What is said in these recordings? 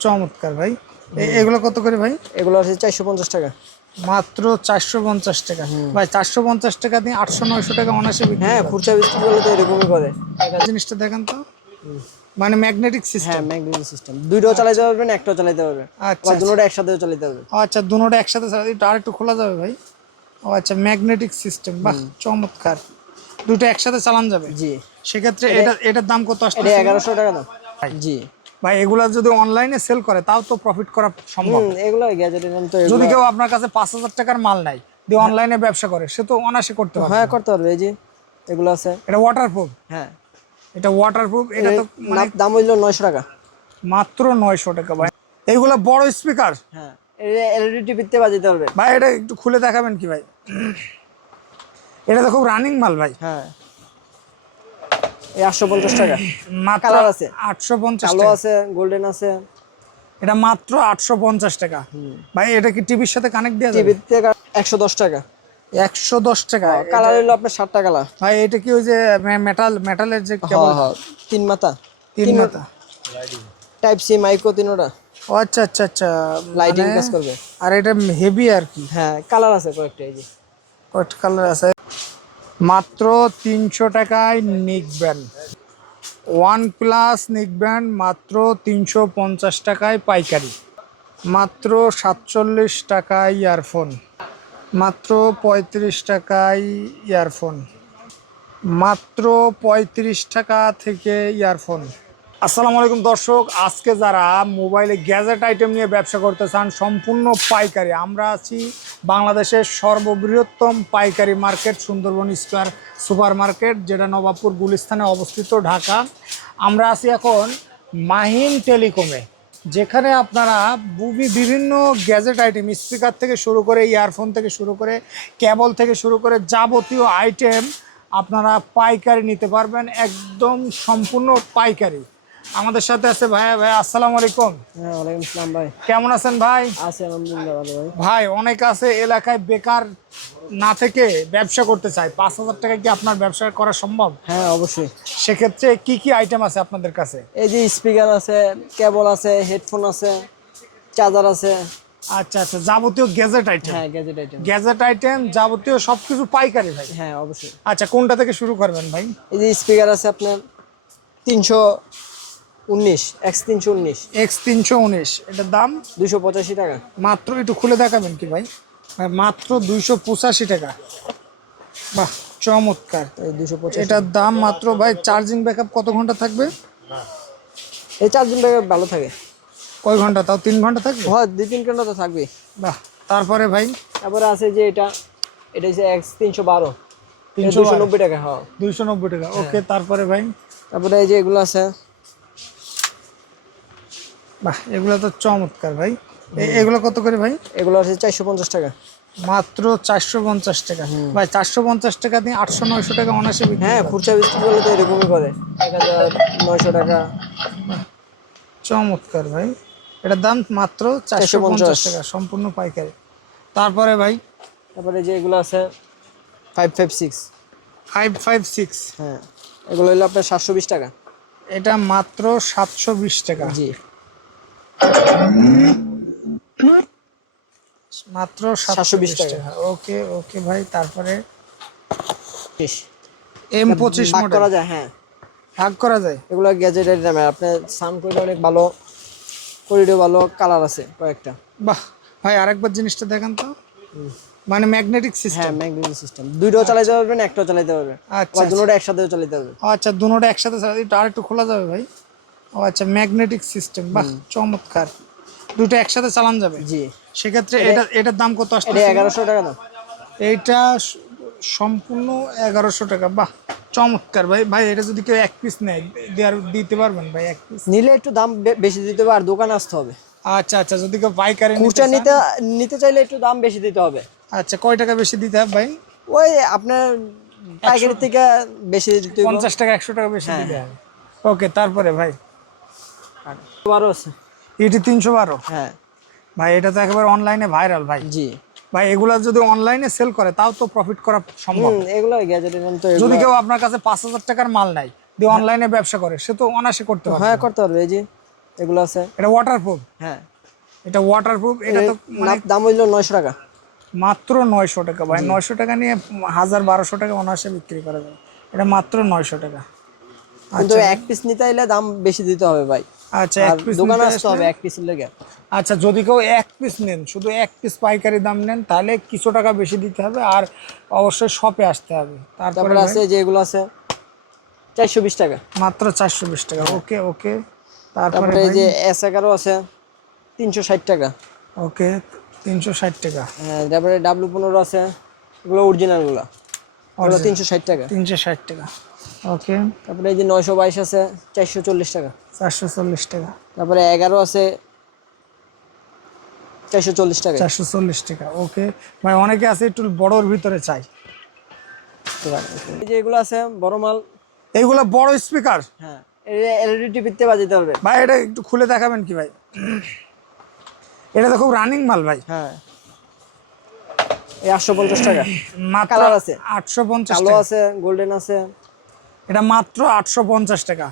চমৎকার ভাই। এগুলো কত করে ভাই? এগুলো আছে চারশো পঞ্চাশ টাকা। মাত্র চারশো পঞ্চাশ টাকা। ভাই চারশো পঞ্চাশ টাকা দিয়ে আটশো নয়শো টাকা বিক্রি হ্যাঁ খুচরা বিক্রি করলে তো এরকমই করে। জিনিসটা দেখেন তো। মানে ম্যাগনেটিক সিস্টেম হ্যাঁ ম্যাগনেটিক সিস্টেম দুইটাও চালাতে পারবেন একটাও চালাতে পারবেন। আচ্ছা বা দুটোটা একসাথেও চালাতে পারবেন। আচ্ছা দুটোটা একসাথে চালা- এটা আর একটু খোলা যাবে ভাই। ও আচ্ছা ম্যাগনেটিক সিস্টেম বাহ চমৎকার। দুটো একসাথে চালান যাবে? জি। সেক্ষেত্রে এটা এটার দাম কত আসছে এগারোশো টাকা দাম। জি। ভাই এগুলা যদি অনলাইনে সেল করে তাও তো প্রফিট করা সম্ভব। এগুলো যদি কেউ আপনার কাছে পাঁচ হাজার টাকার মাল নাই দিয়ে অনলাইনে ব্যবসা করে সে তো অনায়াসে করতে পারবে। হ্যাঁ করতে পারবে এই যে এগুলো আছে। এটা ওয়াটারপ্রুফ হ্যাঁ। এটা ওয়াটারপ্রুফ এটা তো মানে দাম হইল নয়শো টাকা। মাত্র নয়শো টাকা ভাই। এইগুলা বড় স্পিকার হ্যাঁ এলইডি টিভিতে বাজাতে পারবে। ভাই এটা একটু খুলে দেখাবেন কি ভাই? এটা তো খুব রানিং মাল ভাই। হ্যাঁ। আটশো পঞ্চাশ টাকা। Colour আছে। আটশো পঞ্চাশ কালো আছে গোল্ডেন আছে। এটা মাত্র আটশো পঞ্চাশ টাকা। ভাই এটা কি টিভির সাথে কানেক্ট দেওয়া যাবে? টিভিতে একশো দশ টাকা। একশো দশ টাকা। কালার হইল আপনার ষাটটা কালার। ভাই এটা কি ওই যে মেটাল মেটালের যে কেবল? হ্যাঁ তিন মাথা। তিন মাথা। টাইপ সি মাইক্রো তিনোটা ও আচ্ছা আচ্ছা আচ্ছা। লাইটিং মানে- কাজ করবে। আর এটা হেভি আর কি? হ্যাঁ কালার আছে কয়েকটা এই যে। কয়েকটা কালার আছে। মাত্র তিনশো টাকায় নিক ব্যান্ড ওয়ান প্লাস ব্যান্ড মাত্র তিনশো পঞ্চাশ টাকায় পাইকারি। মাত্র সাতচল্লিশ টাকায় ইয়ারফোন। মাত্র পঁয়ত্রিশ টাকায় ইয়ারফোন। মাত্র পঁয়ত্রিশ টাকা থেকে ইয়ারফোন। আসসালামু আলাইকুম দর্শক, আজকে যারা মোবাইলে গ্যাজেট আইটেম নিয়ে ব্যবসা করতে চান, সম্পূর্ণ পাইকারি। আমরা আছি বাংলাদেশের সর্ববৃহত্তম পাইকারি market, Sundarban square super market যেটা নবাবপুর গুলিস্থানে অবস্থিত ঢাকা। আমরা আছি এখন মাহিম টেলিকমে, যেখানে আপনারা বুবি বিভিন্ন গ্যাজেট আইটেম, স্পিকার থেকে শুরু করে ইয়ারফোন থেকে শুরু করে কেবল থেকে শুরু করে যাবতীয় আইটেম আপনারা পাইকারি নিতে পারবেন, একদম সম্পূর্ণ পাইকারি। আমাদের সাথে আছে ভাইয়া ভাই আসসালামু আলাইকুম। হ্যাঁ ওয়ালাইকুম আসসালাম ভাই। কেমন আছেন ভাই? আছে আলহামদুলিল্লাহ ভালো ভাই। ভাই অনেক আছে এলাকায় বেকার না থেকে ব্যবসা করতে চায় পাঁচ হাজার টাকা কি আপনার ব্যবসা করা সম্ভব? হ্যাঁ অবশ্যই। সেক্ষেত্রে কি কি আইটেম আছে আপনাদের কাছে? এই যে স্পিকার আছে কেবল আছে হেডফোন আছে চার্জার আছে। আচ্ছা আচ্ছা যাবতীয় গ্যাজেট আইটেম হ্যাঁ গ্যাজেট আইটেম গ্যাজেট আইটেম যাবতীয় সবকিছু পাইকারি ভাই। হ্যাঁ অবশ্যই। আচ্ছা কোনটা থেকে শুরু করবেন ভাই? এই যে স্পিকার আছে আপনার তিনশো উনিশ এক্স তিনশো উনিশ। এক্স তিনশো উনিশ এটার দাম? দুশো পঁচাশি টাকা। মাত্র একটু খুলে দেখাবেন কি ভাই? মাত্র দুইশো পঁচাশি টাকা। বাহ চমৎকার। দুশো পঁচাশি। এটার দাম মাত্র ভাই চার্জিং ব্যাকআপ কত ঘণ্টা থাকবে? এই চার্জিং ব্যাগ ভালো থাকে। কয় ঘণ্টা? তাও তিন ঘণ্টা থাকবে? হয় দুই তিন ঘণ্টা তো থাকবে বাহ তারপরে ভাই? তারপরে আছে যে এটা এটা হচ্ছে এক্স তিনশো বারো। 312 দুশো নব্বই টাকা হ্যাঁ। দুইশো নব্বই টাকা ওকে তারপরে ভাই? তারপরে এই যে এগুলো আছে বাহ এগুলো তো চমৎকার ভাই। এগুলো কত করে ভাই? এগুলো আছে চারশো পঞ্চাশ টাকা। মাত্র চারশো পঞ্চাশ টাকা। ভাই চারশো পঞ্চাশ টাকা দিয়ে আটশো নয়শো টাকা বিক্রি হ্যাঁ খুচরা করলে তো এরকমই করে। এক হাজার নয়শো টাকা। চমৎকার ভাই। এটার দাম মাত্র চারশো পঞ্চাশ টাকা সম্পূর্ণ পাইকারি। তারপরে ভাই? তারপরে যে এগুলো আছে five five six five five six হ্যাঁ এগুলো হলো আপনার সাতশো বিশ টাকা। এটা মাত্র সাতশো বিশ টাকা। জি। মাত্র সাতশো বিশ টাকা। ওকে ওকে ভাই তারপরে? এম পঁচিশ করা যায় হ্যাঁ। ভাগ করা যায়? এগুলো গ্যাজেটের দামে আপনার সাউন্ড কোয়ালিটি অনেক ভালো কোয়ালিটিও ভালো কালার আছে কয়েকটা। বাহ ভাই আরেকবার জিনিসটা দেখান তো। মানে ম্যাগনেটিক সিস্টেম হ্যাঁ ম্যাগনেটিক সিস্টেম দুইটাও চালাতে পারবেন একটাও চালাতে পারবেন। আচ্ছা বা দুটোটা একসাথেও চালাতে পারবেন। আচ্ছা দুটোটা একসাথে চালা- এটা আর একটু খোলা যাবে ভাই। ও আচ্ছা ম্যাগনেটিক সিস্টেম বাহ চমৎকার। দুটো একসাথে চালান যাবে? জি। সেক্ষেত্রে এটা এটার দাম কত আসছে এগারোশো টাকা দাম। এইটা সম্পূর্ণ এগারোশো টাকা। বাহ চমৎকার। ভাই ভাই এটা যদি কেউ এক পিস নেয় দেওয়ার দিতে পারবেন ভাই এক পিস নিলে একটু দাম বেশি দিতে হবে আর দোকানে আসতে হবে। আচ্ছা আচ্ছা যদি কেউ পাইকারি খুচরা নিতে নিতে চাইলে একটু দাম বেশি দিতে হবে। আচ্ছা কয় টাকা বেশি দিতে হবে ভাই? ওই আপনার পাইকারি থেকে বেশি দিতে হবে। পঞ্চাশ টাকা একশো টাকা বেশি দিতে হবে। ওকে তারপরে ভাই? বারো আছে। ইটি তিনশো বারো? হ্যাঁ। ভাই এটা তো একেবারে অনলাইনে ভাইরাল ভাই। জি। ভাই এগুলা যদি অনলাইনে সেল করে তাও তো প্রফিট করা সম্ভব। এগুলো গ্যাজেটের নাম তো যদি কেউ আপনার কাছে পাঁচ হাজার টাকার মাল নাই দিয়ে অনলাইনে ব্যবসা করে সে তো অনায়াসে করতে পারবে। হ্যাঁ করতে পারবে যে এগুলো আছে। এটা ওয়াটারপ্রুফ হ্যাঁ। এটা ওয়াটারপ্রুফ এটা তো মানে দাম হইল নয়শো টাকা। মাত্র নয়শো টাকা ভাই। নয়শো টাকা নিয়ে হাজার বারোশো টাকা অনায়াসে বিক্রি করা যায়। এটা মাত্র নয়শো টাকা। কিন্তু এক পিস নিতে আইলে দাম বেশি দিতে হবে ভাই। আচ্ছা এক পিস দোকানে আসতে হবে এক পিসের লেগে। আচ্ছা যদি কেউ এক পিস নেন শুধু এক পিস পাইকারি দাম নেন তাহলে কিছু টাকা বেশি দিতে হবে আর অবশ্যই শপে আসতে হবে। তারপরে আছে যে এগুলো আছে চারশো বিশ টাকা। মাত্র চারশো বিশ টাকা। ওকে ওকে। তারপরে তারপরে এই যে এস এগারো আছে তিনশো ষাট টাকা। ওকে তিনশো ষাট টাকা। হ্যাঁ তারপরে ডাব্লু পনেরো আছে এগুলো অরিজিনালগুলো ওগুলো তিনশো ষাট টাকা। তিনশো ষাট টাকা। ওকে তারপরে এই যে নয়শো বাইশ আছে চারশো চল্লিশ টাকা। চারশো চল্লিশ টাকা। তারপরে এগারো আছে চারশো চল্লিশ টাকা। চারশো চল্লিশ টাকা ওকে ভাই অনেকে আছে একটু বড়োর ভিতরে চাই। এই যে এগুলো আছে বড় মাল। এইগুলো বড় স্পিকার হ্যাঁ এলইডি টিভিতে বাজাতে পারবে ভাই এটা একটু খুলে দেখাবেন কি ভাই? এটা তো খুব রানিং মাল ভাই। হ্যাঁ। আটশো পঞ্চাশ টাকা। কালার আছে। আটশো পঞ্চাশ কালো আছে গোল্ডেন আছে। এটা মাত্র আটশো পঞ্চাশ টাকা।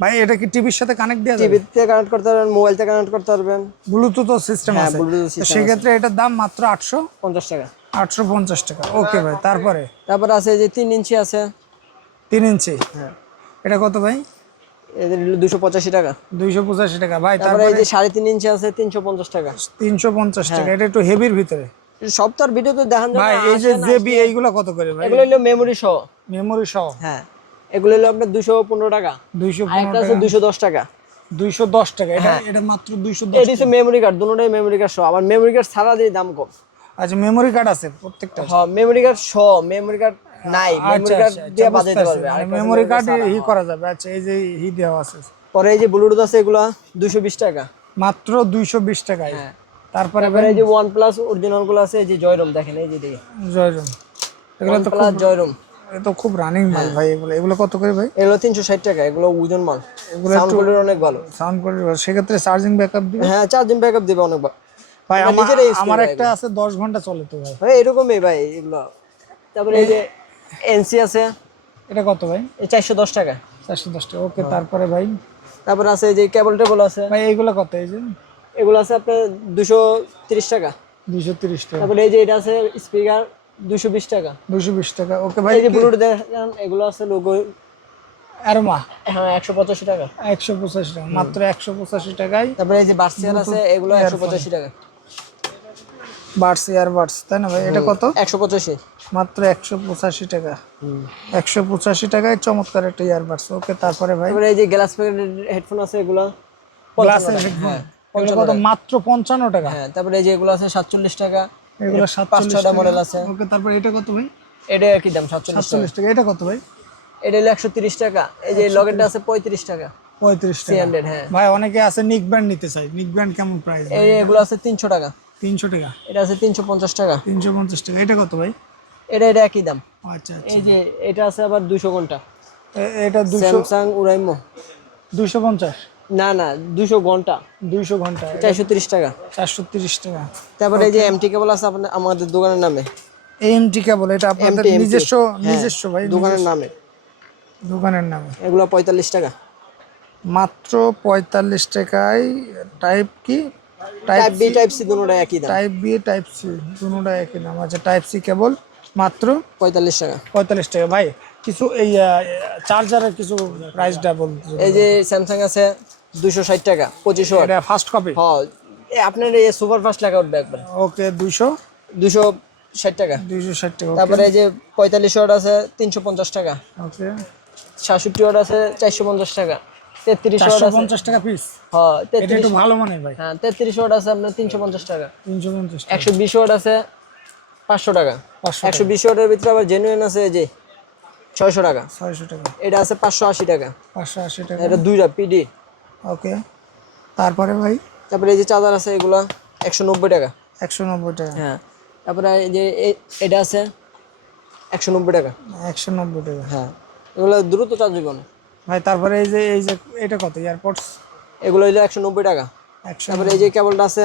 ভাই এটা কি টিভির সাথে কানেক্ট দেওয়া টিভিতে কানেক্ট করতে পারবেন মোবাইলতে কানেক্ট করতে পারবেন। ব্লুটুথ সিস্টেম হ্যাঁ, আছে। সেক্ষেত্রে এটার দাম মাত্র আটশো পঞ্চাশ টাকা। আটশো পঞ্চাশ টাকা। ওকে ভাই তারপরে? তারপরে আছে যে তিন ইঞ্চি আছে। তিন ইঞ্চি? হ্যাঁ। এটা কত ভাই? এদের দুশো পঁচাশি টাকা। দুইশো পঁচাশি টাকা। ভাই তারপরে তারপরে এই যে সাড়ে তিন ইঞ্চি আছে তিনশো পঞ্চাশ টাকা। তিনশো পঞ্চাশ হ্যাঁ। টাকা। এটা একটু হেভির ভিতরে। সব তো আর ভিডিও তো দেখান ভাই এই যে জেবি এইগুলো কত করে ভাই? এগুলো হলো মেমোরি সহ। মেমোরি সহ? হ্যাঁ। এগুলো হলো আপনার দুশো পনেরো টাকা। দুইশো আরেকটা আছে দুশো দশ টাকা। দুইশো দশ টাকা? এটা হ্যাঁ। এটা মাত্র দুইশো দশ এটি হচ্ছে মেমোরি কার্ড দুটোটাই মেমোরি কার্ড সহ। আবার মেমোরি কার্ড ছাড়া দিয়ে দাম কম। আচ্ছা মেমোরি কার্ড আছে প্রত্যেকটা হ্যাঁ মেমোরি কার্ড সহ মেমোরি কার্ড নাই। মেমোরি কার্ড দিয়ে বাজাতে পারবে। আর মেমোরি কার্ড ই করা যাবে। আচ্ছা এই যে ই দেওয়া আছে। পরে এই যে ব্লুটুথ আছে এগুলা দুশো বিশ টাকা। মাত্র দুইশো বিশ টাকায়? হ্যাঁ। তারপরে এই যে ওয়ান প্লাস অরিজিনালগুলো আছে এই যে জয়রম দেখেন এই যে দেখে জয়জন এগুলো তো প্লাস জয়রম এ তো খুব রানিং মাল হ্যাঁ। ভাই এগুলো। এগুলো কত করে ভাই? এগুলো তিনশো ষাট টাকা এগুলো ওজন মাল। এগুলো সাউন্ড কোয়ালিটি অনেক ভালো। সাউন্ড কোয়ালিটি ভালো। সেক্ষেত্রে চার্জিং ব্যাকআপ দিবে? হ্যাঁ চার্জিং ব্যাকআপ দিবে অনেক ভালো। ভাই আমরা একটা আছে দশ ঘণ্টা চলে তো ভাই। ভাই এরকমই ভাই এগুলো। তারপরে এই যে এনসি আছে। এটা কত ভাই? এই চারশো দশ টাকা। চারশো দশ টাকা। ওকে তারপরে ভাই? তারপরে আছে এই যে কেবল টেবল আছে। ভাই এইগুলো কত এই যে? এগুলো আছে আপনার দুশো তিরিশ টাকা। দুশো তিরিশ টাকা। তারপরে এই যে এটা আছে স্পিকার দুশো বিশ টাকা। দুশো বিশ টাকা। ওকে ভাই এই যে ব্লুটুথ দেখেন এগুলো আছে লোগো। অ্যারোমা? হ্যাঁ একশো পঁচাশি টাকা। একশো পঁচাশি টাকা মাত্র একশো পঁচাশি টাকায় তারপরে এই যে বার্সিয়ার আছে এগুলো একশো পঁচাশি টাকা। বাডস ইয়ারবাডস তাই না ভাই? এটা কত? একশো পঁচাশি। মাত্র একশো পঁচাশি টাকা। একশো পঁচাশি টাকায় চমৎকার একটা ইয়ারবাডস। ওকে তারপরে ভাই? এই যে গ্লাস হেডফোন আছে এগুলো গ্লাসের এগুলো কত? মাত্র পঞ্চান্ন টাকা? হ্যাঁ তারপরে এই যে এগুলো আছে সাতচল্লিশ টাকা এগুলো পাঁচ সাতচল্লিশ মডেল আছে। ওকে তারপরে এটা কত ভাই? এটা একই দাম সাতচল্লিশ টাকা। সাতচল্লিশ টাকা। এটা কত ভাই? এটা হলো একশো তিরিশ টাকা। এই যে লগেটটা আছে পঁয়ত্রিশ টাকা। পঁয়ত্রিশ টাকা। হান্ড্রেড হ্যাঁ। ভাই অনেকে আছে নিক ব্যান্ড নিতে চাই নিক ব্যান্ড কেমন প্রাইস এই এগুলো আছে তিনশো টাকা। তিনশো টাকা। এটা আছে তিনশো পঞ্চাশ টাকা। তিনশো পঞ্চাশ টাকা। এটা কত ভাই? এটা এটা একই দাম। আচ্ছা আচ্ছা। এই যে এটা আছে আবার দুশো ঘণ্টা। এটা দুশো স্যামসাং উরাইমো পঞ্চাশ। না না দুশো ঘণ্টা। দুইশো ঘণ্টা। চারশো তিরিশ টাকা। চারশো তিরিশ টাকা। তারপরে এই যে এমটি কেবল আছে আপনার আমাদের দোকানের নামে। এমটি কেবল এটা আপনাদের নিজস্ব হ্যাঁ, নিজস্ব ভাই দোকানের নামে। দোকানের নামে। এগুলো পঁয়তাল্লিশ টাকা। মাত্র পঁয়তাল্লিশ টাকায় টাইপ কি? টাইপ বি টাইপ সি দুটোটা একই দাম। টাইপ বি টাইপ সি দুটোটা একই দাম। আছে টাইপ সি কেবল মাত্র পঁয়তাল্লিশ টাকা। পঁয়তাল্লিশ টাকা। ভাই কিছু এই চার্জারের কিছু প্রাইসটা বলতে এই যে স্যামসাং আছে দুশো ষাট টাকা পঁচিশশো এটা ফার্স্ট কপি হ্যাঁ আপনার এই সুপার ফাস্ট লেখা উঠবে একবার। ওকে দুইশো? দুশো ষাট টাকা। দুইশো ষাট টাকা তারপরে এই যে পঁয়তাল্লিশ ওয়াট আছে তিনশো পঞ্চাশ টাকা। ওকে। সাতষট্টি ওয়াট আছে চারশো পঞ্চাশ টাকা। তেত্রিশ ওয়াট আছে। পঞ্চাশ টাকা পিস হ্যাঁ তেত্রিশ ভালো ভাই। হ্যাঁ তেত্রিশ ওয়াট আছে আপনার তিনশো পঞ্চাশ টাকা। তিনশো পঞ্চাশ একশো বিশ ওয়াট আছে পাঁচশো টাকা। একশো বিশ ওয়াটের ভিতরে আবার জেনুইন আছে এই যে ছয়শো টাকা। ছয়শো টাকা। এটা আছে পাঁচশো আশি টাকা। পাঁচশো আশি টাকা। এটা দুইটা পিডি। ওকে। তারপরে ভাই? তারপরে এই যে চার্জার আছে এগুলো একশো নব্বই টাকা। একশো নব্বই টাকা। হ্যাঁ। তারপরে এই যে এটা আছে একশো নব্বই টাকা। একশো নব্বই টাকা। হ্যাঁ। এগুলো দ্রুত চার্জ করুন ভাই তারপরে এই যে এই যে এটা কত? এয়ারপোর্টস এগুলো হইল একশো নব্বই টাকা। একশো তারপরে এই যে কেবলটা আছে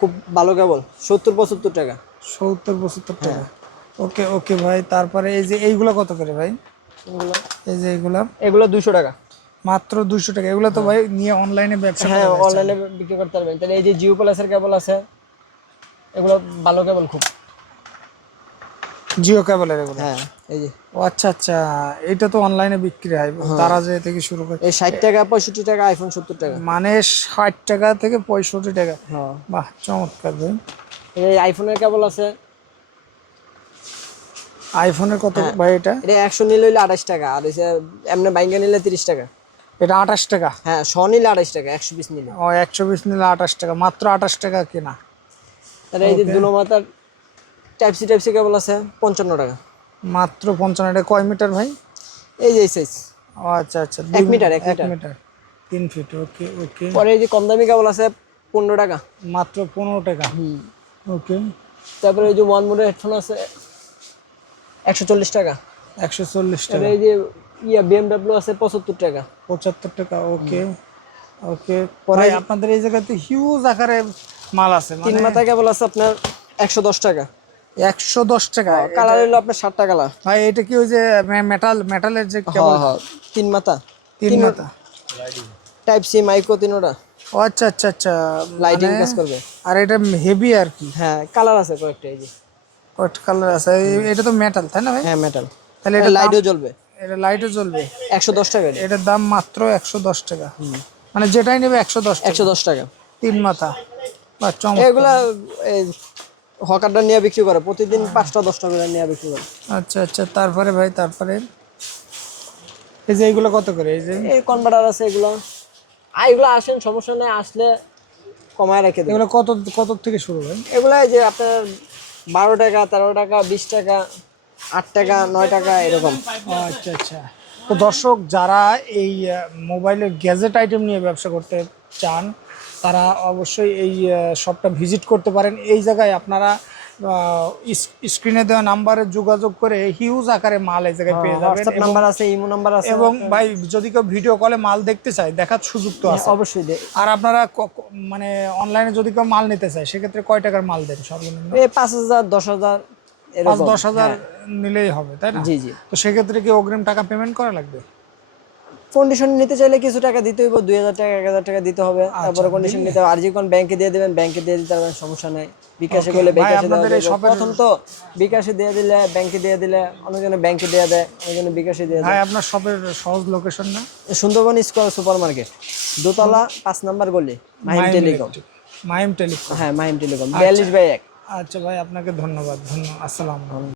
খুব ভালো কেবল সত্তর পঁচাত্তর টাকা। সত্তর পঁচাত্তর টাকা। ওকে ওকে ভাই তারপরে এই যে এইগুলো কত করে ভাই? এগুলো? এই যে এইগুলা? এগুলো দুশো টাকা। মাত্র দুশো টাকা। এগুলো তো ভাই নিয়ে অনলাইনে ব্যবসা হ্যাঁ অনলাইনে বিক্রি করতে পারবেন। তাহলে এই যে জিও প্লাসের কেবল আছে এগুলো ভালো কেবল খুব। জিও কেবলের এগুলো? হ্যাঁ এই যে। ও আচ্ছা আচ্ছা। এটা তো অনলাইনে বিক্রি হয়। হ্যাঁ। তারা যে থেকে শুরু করে এই ষাট টাকা পঁয়ষট্টি টাকা আইফোন সত্তর টাকা। মানে ষাট টাকা থেকে পঁয়ষট্টি টাকা। হ্যাঁ। বাহ চমৎকার ভাই। এই আইফোনের কেবল আছে। আইফোনের কত হ্যাঁ। ভাই এটা? এটা একশো নিলে হইলে আঠাশ টাকা আর এমনি বাইঙ্গা নিলে তিরিশ টাকা। এটা আঠাশ টাকা। হ্যাঁ শ নিলে আঠাশ টাকা একশো পিস নিলে। ও একশো বিশ নিলে আঠাশ টাকা মাত্র আঠাশ টাকা কেনা। তাহলে এই যে দুনো মাথার type C type C cable আছে? পঞ্চান্ন টাকা। মাত্র পঞ্চান্ন এটা কয় মিটার ভাই? এই যে সাইজ ও আচ্ছা আচ্ছা এক মিটার, এক। মিটার। তিন ফিট ওকে ওকে। পরে এই যে কম দামি কেবল আছে পনেরো টাকা। মাত্র পনেরো টাকা। হুম। ওকে। তারপরে এই যে ওয়ান মোডের হেডফোন আছে একশো চল্লিশ টাকা। একশো চল্লিশ টাকা। এই যে ইয়া বিএমডাব্লিউ আছে পঁচাত্তর টাকা। পঁচাত্তর টাকা ওকে ওকে পরে আপনাদের এই জায়গাতে হিউজ আকারে মাল আছে মানে তিন মাথা কেবল আছে আপনার একশো দশ টাকা। একশো দশ টাকা কালার হলো আপনার 60 টাকা কালার ভাই এটা কি ওই যে মেটাল মেটালের যে কেবল হ্যাঁ হ্যাঁ তিন মাথা। তিন মাথা। টাইপ সি মাইক্রো তিনোটা। ও আচ্ছা আচ্ছা আচ্ছা লাইটিং মানে- কাজ করবে। আর এটা হেভি আর কি? হ্যাঁ কালার আছে কয়েকটা এই যে। হোয়াইট কালার আছে এটা তো মেটাল তাই না ভাই? হ্যাঁ মেটাল তাহলে এটা লাইটও জ্বলবে। এটা লাইটও জ্বলবে। একশো দশ টাকা এটা। এটার দাম মাত্র একশো দশ টাকা। মানে যেটাই নেবে একশো দশ টাকা। একশো দশ টাকা। তিন মাথা। বা চমৎকার। এগুলা এই হকারটা নিয়ে বিক্রি করে প্রতিদিন পাঁচটা দশটা করে নিয়ে বিক্রি করে। আচ্ছা আচ্ছা তারপরে ভাই তারপরে? এই যে এইগুলো কত করে এই যে? এই কনভার্টার আছে এগুলো। আর এগুলো আসেন সমস্যা নেই আসলে কমায় রেখে দেবে। এগুলো কত কত থেকে শুরু হয়? এগুলো এই যে আপনার বারো টাকা তেরো টাকা বিশ টাকা। আট টাকা নয় টাকা এরকম। আচ্ছা আচ্ছা। তো দর্শক যারা এই মোবাইলের গ্যাজেট আইটেম নিয়ে ব্যবসা করতে চান তারা অবশ্যই এই শপটা ভিজিট করতে পারেন। এই জায়গায় আপনারা স্ক্রিনে দেওয়া নাম্বারে যোগাযোগ করে হিউজ আকারে মাল এই জায়গায় পেয়ে যাবেন নাম্বার আছে ইমো নাম্বার আছে। এবং ভাই যদি কেউ ভিডিও কলে মাল দেখতে চায় দেখার সুযোগ তো আছে। অবশ্যই আর আপনারা মানে অনলাইনে যদি কেউ মাল নিতে চায় সেক্ষেত্রে কয় টাকার মাল দেন সর্বনিম্ন? পাঁচ হাজার দশ হাজার পাঁচ দশ হাজার নিলেই হবে তাই না? জি জি। তো সেক্ষেত্রে কি অগ্রিম টাকা পেমেন্ট করা লাগবে? কন্ডিশন নিতে চাইলে কিছু টাকা দিতে হইব দুই হাজার টাকা এক হাজার টাকা দিতে হবে। আচ্ছা, তারপরে কন্ডিশন নিতে আর যে কোন ব্যাংকে দিয়ে দেবেন ব্যাংকে দিয়ে দিতে পারবেন সমস্যা নাই। বিকাশে বিকাশে দেওয়া প্রথম তো বিকাশে দিয়ে দিলে ব্যাংকে দিয়ে দিলে অনেকজনে ব্যাংকে দিয়ে দেয় অনেকজনে বিকাশে দিয়ে দেয়। আপনার শপের সহজ লোকেশনটা সুন্দরবন স্কোয়ার সুপার মার্কেট দোতলা পাঁচ নাম্বার গলি মাহিম টেলিকম। Mime telecom. হ্যাঁ মাহিম টেলিকম। বিয়াল্লিশ বাই এক। আচ্ছা ভাই আপনাকে ধন্যবাদ। ধন্য আসসালাম